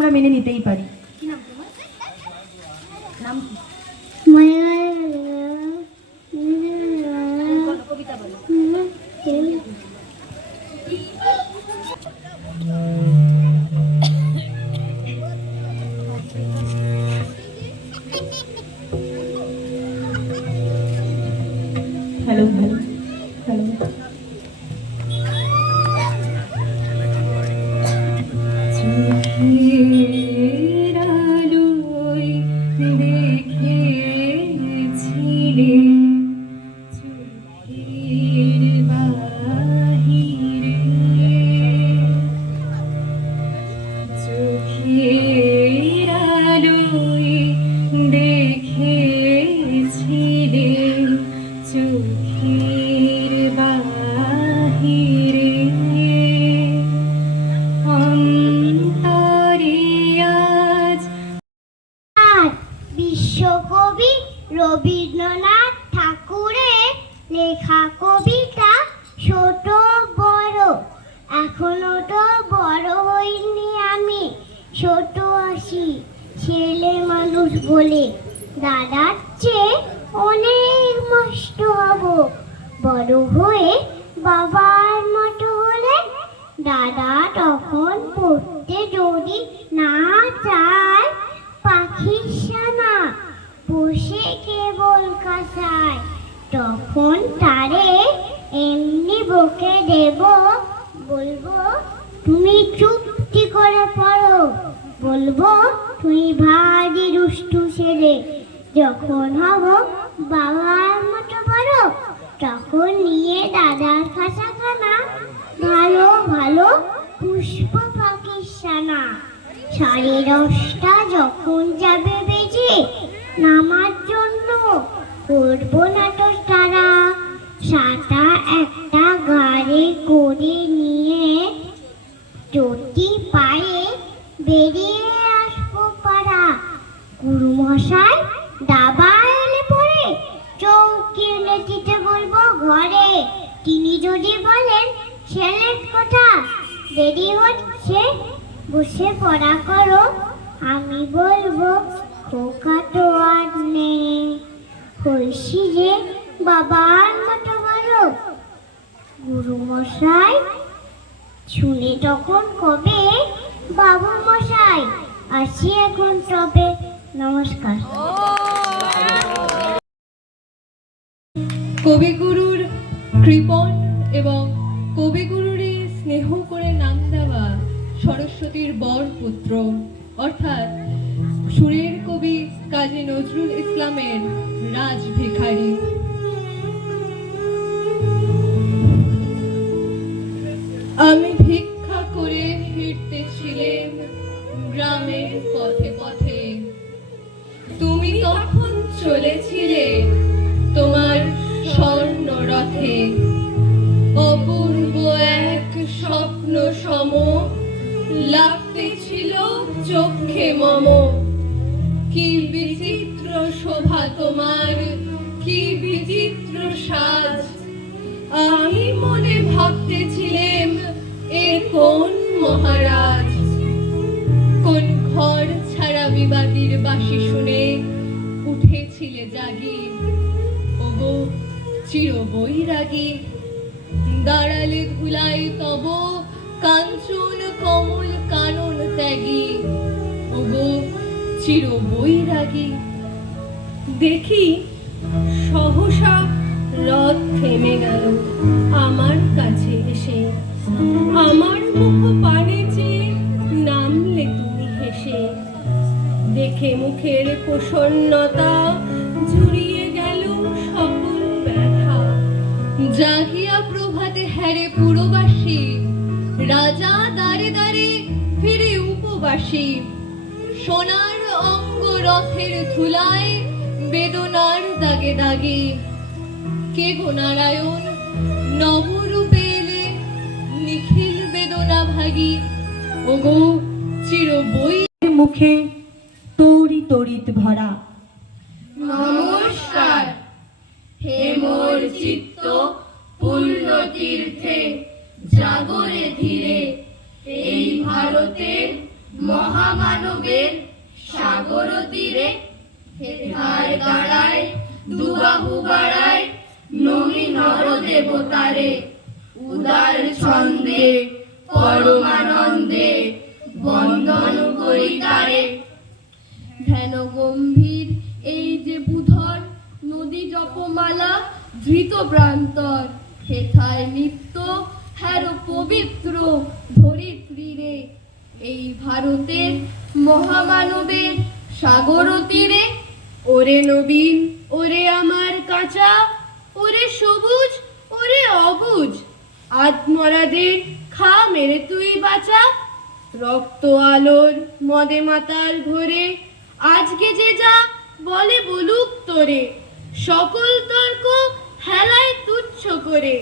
আমরা মেনে নিতেই পারি। কি নাম তোমার? নাম কি? কবিতা বলো। Hello hello hello. বিশ্বকবি রবীন্দ্রনাথ ঠাকুরের লেখা কবিতা ছোট বড়। এখনো তো বড় হইনি আমি, ছোট আছি ছেলে মানুষ বলে। দাদার চেয়ে অনেক মস্ত হব, বড় হয়ে বাবার মতো হলে। দাদা তখন পড়তে যদি না চায়, পাখির ছানা বসে কেবল কাঁসায়, তখন তারে এমনি বকে দেব, বলবো তুমি চুপটি করে পড়ো, বলবো তুমি ভারী দুষ্টু ছেলে। যখন হব বাবার মতো বড়, তখন নিয়ে দাদার খাঁচাখানা ভালো ভালো পুষ্প পাখির ছানা। 10:30 যখন যাবে বেজে, নামার জন্য করবো না তো তারা। সাটা একটা গাড়ি করে নিয়ে চটি পায়ে বেরিয়ে আসবো পাড়া। গুরুমশাই দাবা এলে পরে চৌকি এনে দিতে বলবো ঘরে। তিনি যদি বলেন ছেলের কথা দেরি হচ্ছে, বসে পড়া করো, আমি বলবো খোকা তো আর নেই, হয়েছি যে বাবার মতো বলো। গুরুমশাই শুনে তখন কবে, বাবু মশাই আসি এখন তবে। নমস্কার। কবিগুরুর কৃপণ এবং কবিগুরুরই স্নেহ করে নাম দেওয়া সরস্বতীর বর পুত্র, অর্থাৎ সুরের কবি কাজী নজরুল ইসলামের রাজ ভিখারি। আমি ভিক্ষা করে ফিরতেছিলাম গ্রামের পথে পথে, তুমি তখন চলেছিলে তোমার স্বর্ণ রথে। অপূর্ব এক স্বপ্ন সম লাগতেছিল চোখে মম। কি বিচিত্র শোভা তোমার, কি বিচিত্র সাজ। আমি মনে ভাবতেছিলাম এ কোন মহারাজ। কোন ঘর ছাড়া বিবাদীর বাঁশি শুনে উঠেছিলে জাগি। ওগো চির বৈরাগী, দাঁড়ালে ধুলাই তব কাঞ্চন কমল কানন ত্যাগী। ওগো চির বৈরাগী। দেখি সহসা রথ থেমে গেল আমার কাছে এসে। আমার মুখ পানে চেয়ে নামলে তুমি হেসে। দেখে মুখের প্রসন্নতা জুড়িয়ে গেল সকল ব্যথা। জাগিয়া প্রভাতে হ্যারে পুরবাসী, রাজা দাঁড়ে দাঁড়ে ফিরে উপবাসী। সোনার অঙ্গ রথের ধুলায় বেদনার দাগে দাগে। কে গো নারায়ণ নবরূপে এলে নিখিল বেদনা ভাগী। ওগো চির বই মুখে তৌরি তড়িৎ ভরা। নমস্কার হে মোর চিত্ত পূর্ণ তীর্থে, জাগরে ধীরে এই ভারতের মহামানবের সাগর তীরে হেথায় দাঁড়ায় দুবাহু বাড়ায় নমি নর দেবতারে উদার ছন্দে পরমানন্দে বন্দন করি তারে। ধ্যান গম্ভীর এই যে বুধর নদী জপমালা ধৃত প্রান্তর হেথায় নিত্য হ্যার পবিত্র ধরিত্রীরে এই ভারতের মহামানবের সাগর তীরে। ওরে নবীন ওরে আমার কাঁচা ওরে সবুজ ওরে অবুজ আত্মরাদের খা মেরে তুই বাঁচা রক্ত আলোর মদে মাতার ঘোরে আজকে যে যা বলে বলুক তোরে সকল তর্ক হেলায় তুচ্ছ করে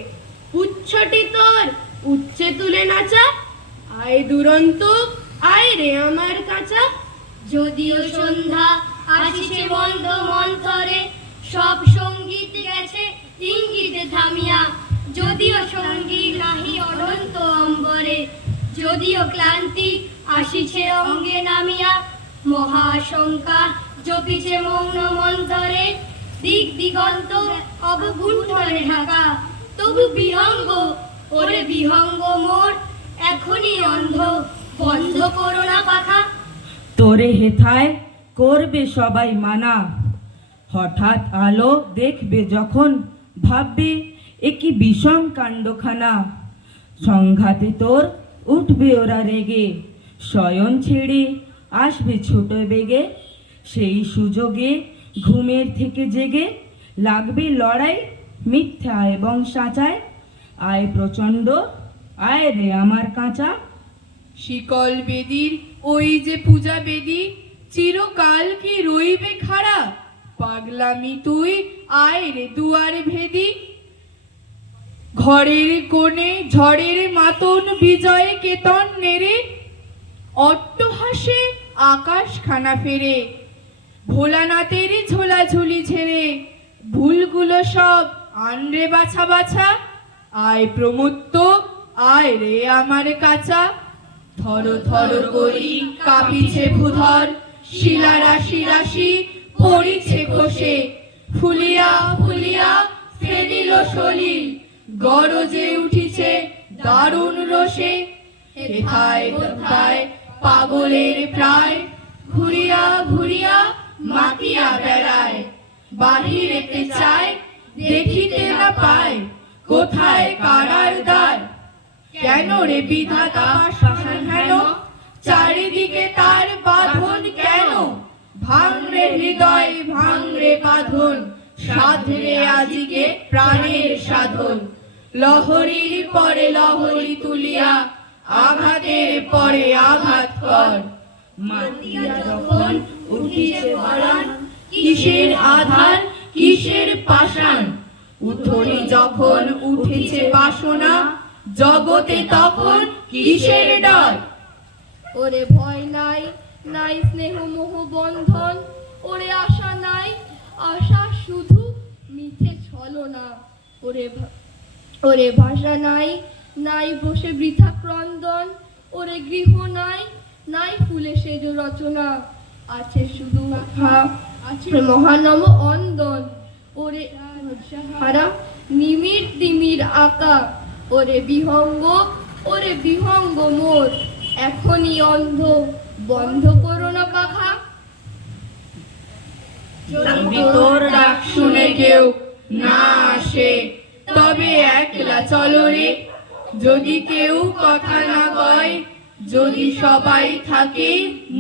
পুচ্ছটি তোর উচ্চে তুলে নাচা আয় দুরন্ত আয় রে আমার কাঁচা। যদিও সন্ধ্যা আসিছে মন্দ মন্থরে সব সঙ্গীত গেছে ইঙ্গিতে থামিয়া যদিও সঙ্গী নাহি অনন্ত অম্বরে যদিও ক্লান্তি আসিছে অঙ্গে নামিয়া মহাশঙ্কা জপিছে মৌন মন্তরে দিক দিগন্ত অবগুণ্ঠনে ঢাকা তবু বিহঙ্গ ওরে বিহঙ্গ মোর এখনই অন্ধ বন্ধ করো না পাখা। তোরে হেথায় করবে সবাই মানা হঠাৎ আলো দেখবে যখন ভাববে এ কি বিষম কাণ্ডখানা সংঘাতে তোর উঠবে ওরা রেগে শয়ন ছেড়ে আসবে ছোট বেগে সেই সুযোগে ঘুমের থেকে জেগে লাগবে লড়াই মিথ্যা এবং সাঁচায় আয় প্রচণ্ড আয় রে আমার কাঁচা। শিকল বেদির ওই যে পূজা বেদি চিরকাল কি রইবে খাড়া পাগলামি তুই আয় রে দুয়ার ভেদি ঘরের কোণে ঝড়ের মাতন বিজয় কেতন নেড়ে অট্টহাসে আকাশ খানা ফেরে ভোলানাথের ঝোলাঝুলি ঝেড়ে ভুলগুলো সব আনরে বাছা বাছা আয় প্রমত্ত আয় রে আমার কাঁচা থর থর করি কাঁপিছে ভূধর শিলা রাশি রাশি পড়িছে খসে ফুলিয়া ফুলিয়া ফেনিল সলিল গরজে উঠিছে দারুণ রোষে হেথায় কোথায় পাগলের প্রায় ঘুরিয়া ঘুরিয়া মাতিয়া বেড়ায় বাহিরেতে চায় দেখিতে না পায় কোথায় কারার দ্বার কেন রে বিধাতা শাসন হেন চারিদিকে তার বাঁধন কেন ভাঙরে হৃদয় ভাঙরে বাঁধন সাধরে আজিকে প্রাণের সাধন লহরীর পরে লহরী তুলিয়া আঘাতের পরে আঘাত কর মাতিয়া যখন উঠিছে বাড়ান কিসের আধার কিসের পাষাণ উঠোনি যখন উঠেছে বাসনা জগতে তখন কিসের ডর। ওরে ভয় নাই নাই স্নেহ মোহ বন্ধন ওরে আশা নাই আশা শুধু মিথ্যে ছলনা ওরে ভাষা নাই নাই বসে বৃথা ক্রন্দন ওরে গৃহ নাই নাই ফুলে সেজ রচনা আছে শুধু আছে মহানম অন্দন ওরে হারা নিমির তিমির আঁকা ওরে বিহঙ্গ মোর এখনই অন্ধ বন্ধ করো না পাখা। যদি তোর ডাক শুনে কেউ না আসে তবে একলা চলো রে যদি কেউ কথা না কয় যদি সবাই থাকে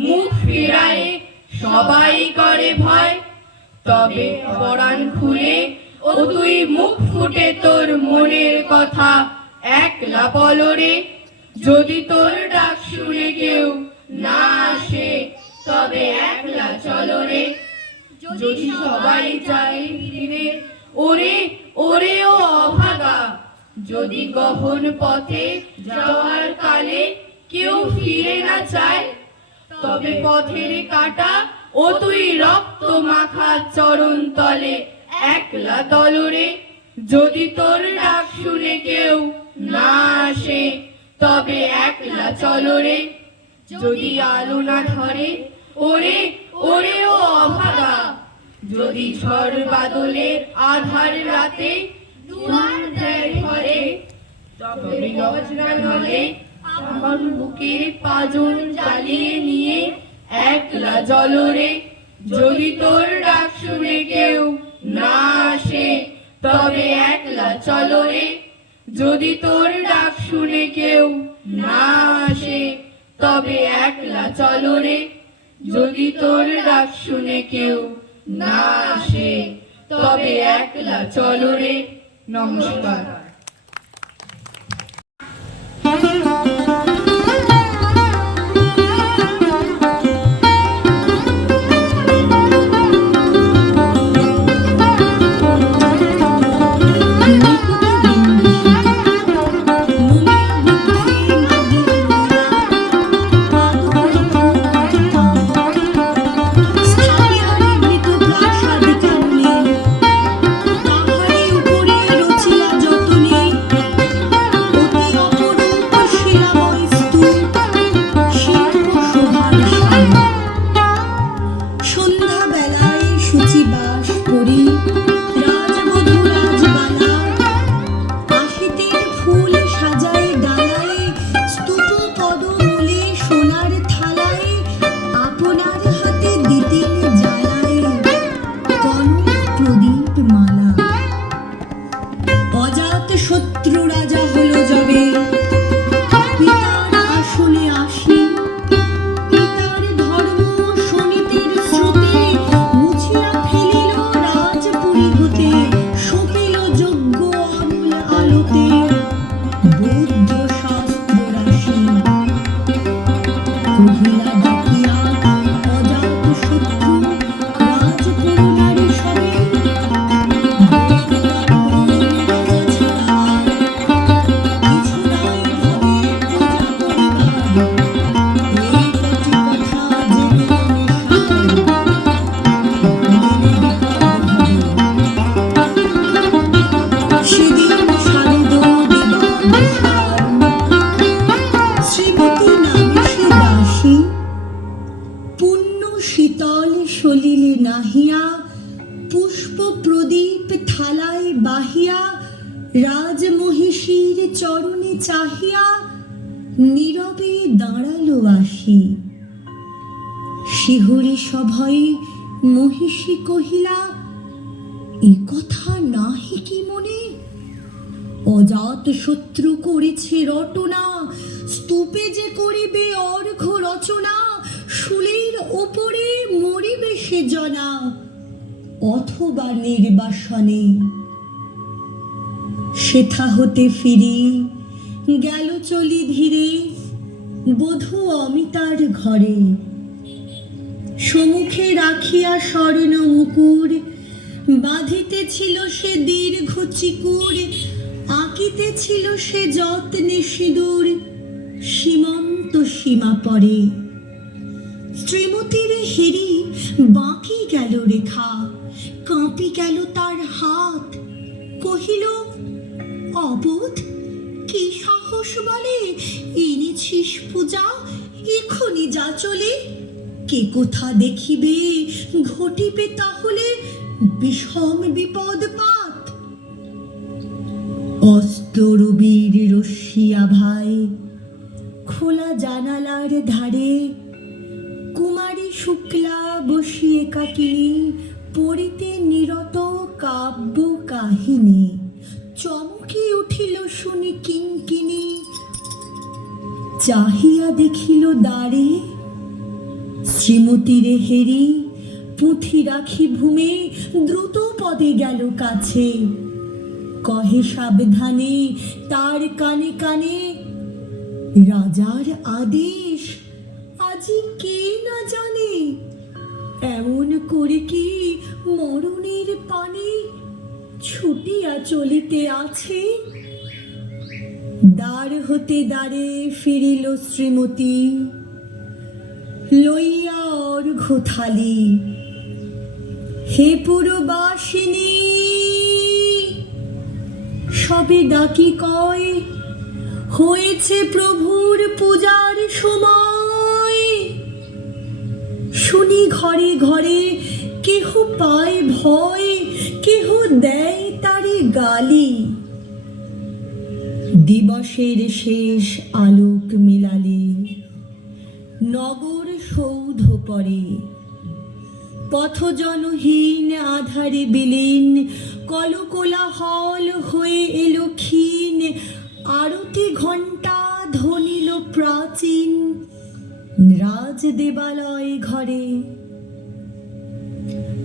মুখ ফিরায় সবাই করে ভয় তবে পরাণ খুলে ও তুই মুখ ফুটে তোর মনের কথা একলা বলো রে যদি তোর ডাক শুনে কেউ না আসে তবে একলা চলো রে যদি সবাই যায় ফিরে ওরে ওরে ও অভাগা যদি গহন পথে যাওয়ার কালে কেউ ফিরে না চায় তবে পথের কাটা ও তুই রক্ত মাখা চরণ তলে একলা তলরে যদি তোর ডাক শুনে কেউ না আসে তবে একলা চলো রে যদি আলো না ধরে, ওরে ওরে ও অভাগা, যদি ঝড় বাদলের আধার রাতে দুয়ার দেয় ঘরে, তবে লজ্জা নলে আমার বুকের পাজন জ্বালিয়ে নিয়ে একলা জলরে, যদি তোর ডাক শুনে কেউ না আসে, তবে একলা চলো রে। যদি তোর ডাক শুনে কেউ না আসে, তবে একলা চলো রে। যদি তোর ডাক শুনে কেউ না আসে, তবে একলা চলো রে। নমস্কার। রাজমহিষীর চরণে চাহিয়া নীরবে দাঁড়ালো আসি। শিহরি সভয়ে মহিষী কহিলা, এ কথা নাহি কি মনে? অজাত শত্রু করেছে রটনা, স্তূপে যে করিবে অর্ঘ রচনা। শুলের ওপরে মরিবে সে জনা, অথবা নির্বাসনে। সেথা হতে ফিরি গেল চলি ধীরে, বধূ অমিতার ঘরে। সম্মুখে রাখিয়া স্বর্ণ মুকুর, বাঁধিতেছিল সে দীর্ঘ চিকুর। আঁকিতেছিল সে যত্নে সিঁদুর, সীমন্ত সীমা পরে। শ্রীমতীর হেরি বাঁকি গেল রেখা, কাঁপি গেল তার হাত। কহিল, অবোধ কি সাহস বলে এনেছিস পূজা, এখনি যা চলে। কে কোথা দেখিবে ঘটিবে তাহলে বিষম বিপদ পাত। অস্ত রবির রশ্মিয়া ভাই খোলা জানালার ধারে, কুমারী শুক্লা বসিয়ে কাকিনী পড়িতে নিরত কাব্য কাহিনী। চমকি উঠিল শুনি কিঙ্কিনী, চাহিয়া দেখিল দ্বারে। শ্রীমতীর হেরি পুঁথি রাখি ভূমে, দ্রুত পদে গেল কাছে। কহে সাবধানে তার কানে কানে, রাজার আদেশ আজি কে না জানে। এমন করে কি মরণের পানে ছুটিয়া চলিতে আছে। দ্বার হতে দ্বারে ফিরিল শ্রীমতী, লইয়া অর্ঘ থালি। হে পুরবাসিনী, সবে ডাকি কয় হয়েছে প্রভুর পূজার সময়। শুনি ঘরে ঘরে কেহ পায় ভয়, কেহ দেয় তারে গালি। দিবসের শেষ আলোক মিলালে নগর সৌধ পড়ে, পথজনহীন আধারে বিলীন, কলকোলাহল হয়ে এলো ক্ষীণ। আরতি ঘণ্টা ধ্বনিল প্রাচীন রাজ দেবালয় ঘরে।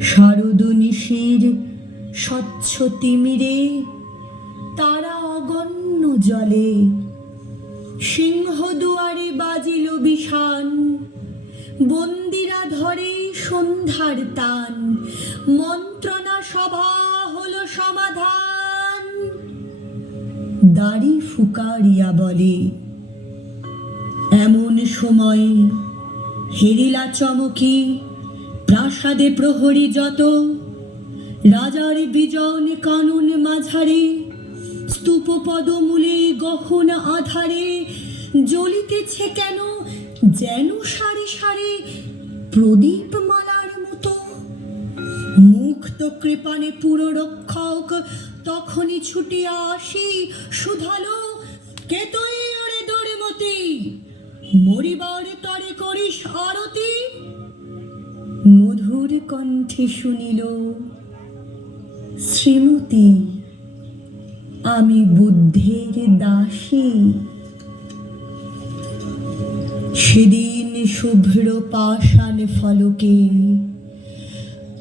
শারদ নিশির স্বচ্ছ তিমিরে তারা অগণ্য জলে। সিংহ দুয়ারে বাজিল বিষান, বন্দিরা ধরে সন্ধ্যার তান। মন্ত্রণা সভা হলো সমাধান, দাড়ি ফুকারিয়া বলে এমন সময় হেরিলা চমকি। প্রাসাদে প্রহরী যত, রাজার বিজন কানন মাঝারে। স্তূপ পদমূলে গহন আধারে জ্বলিতেছে কেন যেন সারি সারি প্রদীপ মালার মতো। মুক্ত কৃপানে পুররক্ষক তখনই ছুটিয়া আসি শুধালো, কে তুই ওরে দরিমতি, মরিবার তরে করিস আরতি। মধুর কণ্ঠে শুনিল, শ্রীমতী আমি বুদ্ধের দাসী। সেদিন শুভ্র পাষাণ ফলকে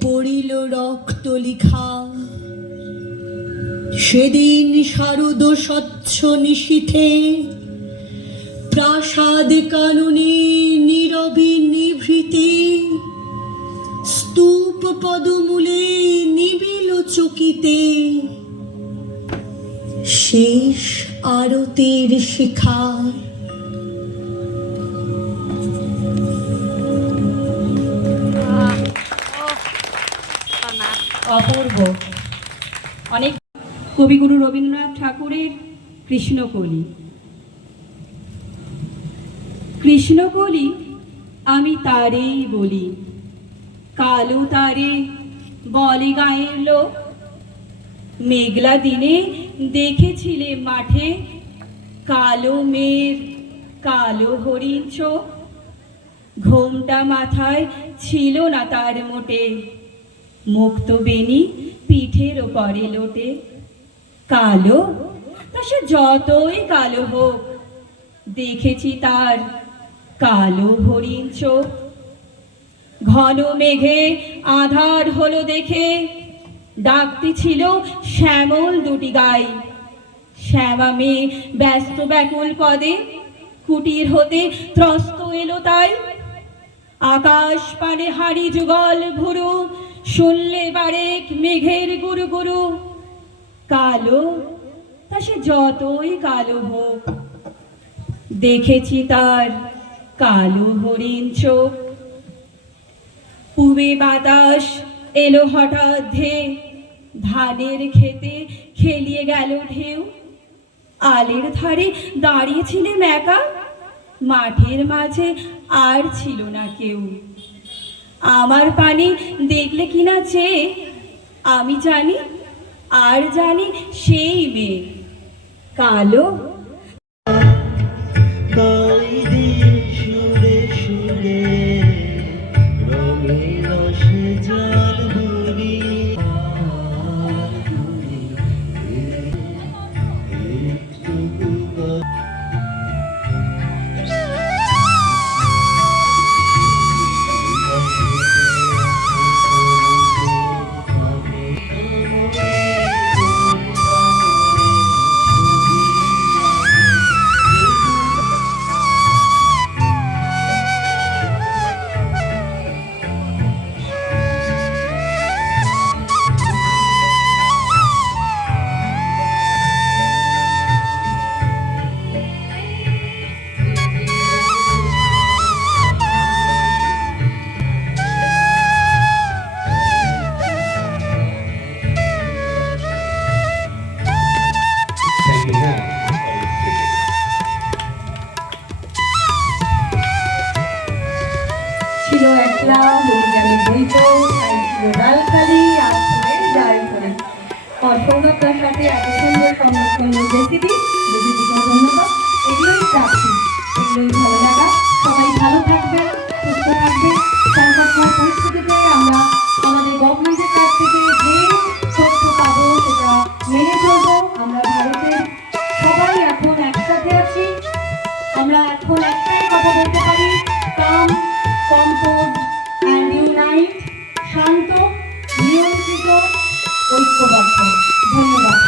পড়িল রক্ত লিখা। সেদিন শারদ স্বচ্ছ নিশীথে প্রাসাদ কাননে নীরবে নিভৃতে। স্তূপ পদমূলে নিবিল চকিতে শেষ আরতির শিখা। অপূর্ব। অনেক কবিগুরু রবীন্দ্রনাথ ঠাকুরের কৃষ্ণকলি। কৃষ্ণকলি আমি তারেই বলি, কালো তারে বলে গায়ের লোক। মেঘলা দিনে দেখেছিলে মাঠে, কালো মেঘ কালো হরিণ চোখ। ঘোমটা মাথায় ছিল না তার মোটে, মুক্ত বেনি পিঠের ওপরে লোটে। কালো তা সে যতই কালো হোক, দেখেছি তার কালো হরিণ চোখ। ঘন মেঘে আধার হলো দেখে, ডাকতে ছিল শ্যামল দুটি গাই। শ্যামা মেয়ে ব্যস্ত ব্যাকুল পদে, কুটির হতে ত্রস্ত এলো তাই। আকাশ পানে হাড়ি যুগল ভুরু, শুনলে বারেক মেঘের গুরু গুরু। কালো তা সে যতই কালো হোক, দেখেছি তার কালো হরিণ চোখ। পূবে বাতাস এলো হঠাৎ ধে, ধানের খেতে খেলিয়ে গেল ঢেউ। আলের ধারে দাঁড়িয়েছিলেম একা, মাঠের মাঝে আর ছিল না কেউ। আমার পানি দেখলে কিনা চেয়ে, আমি জানি আর জানি সেই মেয়ে কালো। তখন একটাই কথা বলতে পারি, কাম, কম্পোজ অ্যান্ড ইউনাইট, শান্ত, নিয়ন্ত্রিত, ঐক্যবদ্ধ। ধন্যবাদ।